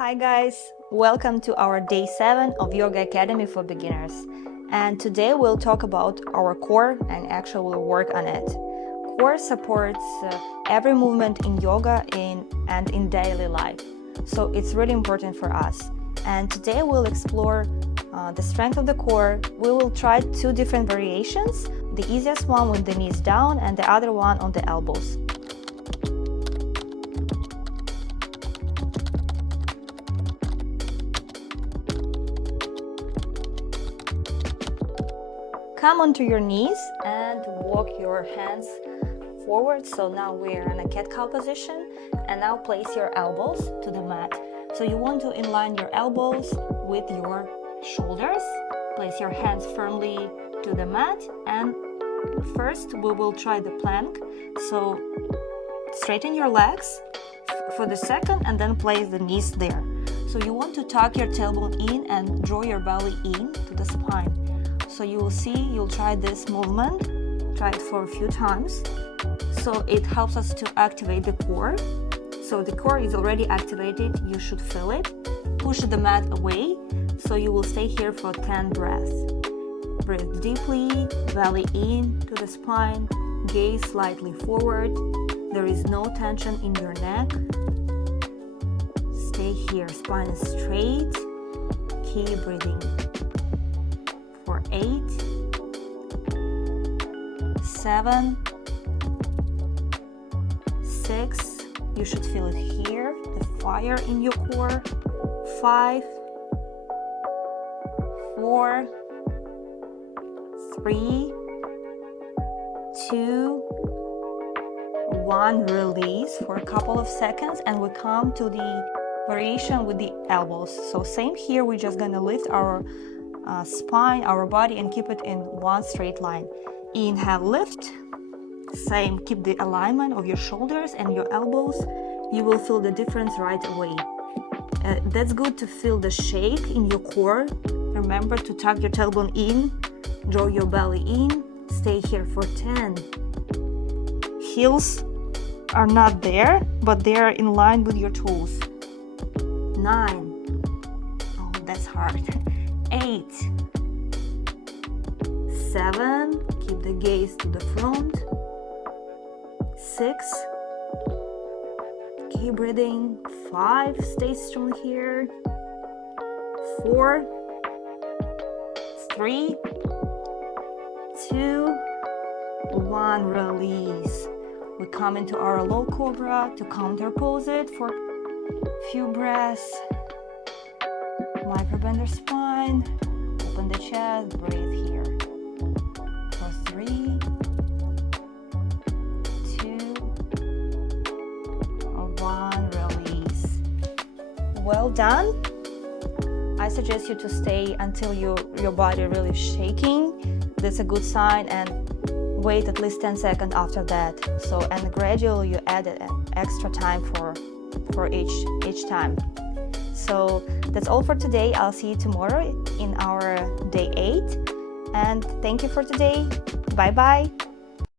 Hi guys, welcome to our day 7 of Yoga Academy for Beginners. And today we'll talk about our core and actually we'll work on it. Core supports every movement in yoga and in daily life. So it's really important for us. And today we'll explore the strength of the core. We will try 2 different variations. The easiest one with the knees down and the other one on the elbows. Come onto your knees and walk your hands forward. So now we're in a cat-cow position, and now place your elbows to the mat. So you want to inline your elbows with your shoulders. Place your hands firmly to the mat, and first we will try the plank. So straighten your legs for the second and then place the knees there. So you want to tuck your tailbone in and draw your belly in to the spine. So you will see, you'll try this movement, try it for a few times. So it helps us to activate the core. So the core is already activated, you should feel it. Push the mat away, so you will stay here for 10 breaths. Breathe deeply, belly in to the spine, gaze slightly forward. There is no tension in your neck. Stay here, spine is straight. Keep breathing. For 8, 7, 6, you should feel it here, the fire in your core. 5, 4, 3, 2, 1. Release for a couple of seconds, and we come to the variation with the elbows. So same here, we're just gonna lift our spine, our body, and keep it in one straight line. Inhale, lift. Same, keep the alignment of your shoulders and your elbows. You will feel the difference right away. That's good to feel the shake in your core. Remember to tuck your tailbone in, draw your belly in. Stay here for 10. Heels are not there, but they are in line with your toes. 9. Oh, that's hard. 8, 7, keep the gaze to the front. 6, keep breathing. 5, stay strong here. 4, 3, 2, 1, release. We come into our low cobra to counter pose it for a few breaths. Micro bend your spine, open the chest, breathe here. For 3, 2, 1, release. Well done. I suggest you to stay until your body really shaking. That's a good sign, and wait at least 10 seconds after that. So, and gradually you add an extra time for each time. So that's all for today. I'll see you tomorrow in our day 8. And thank you for today. Bye bye.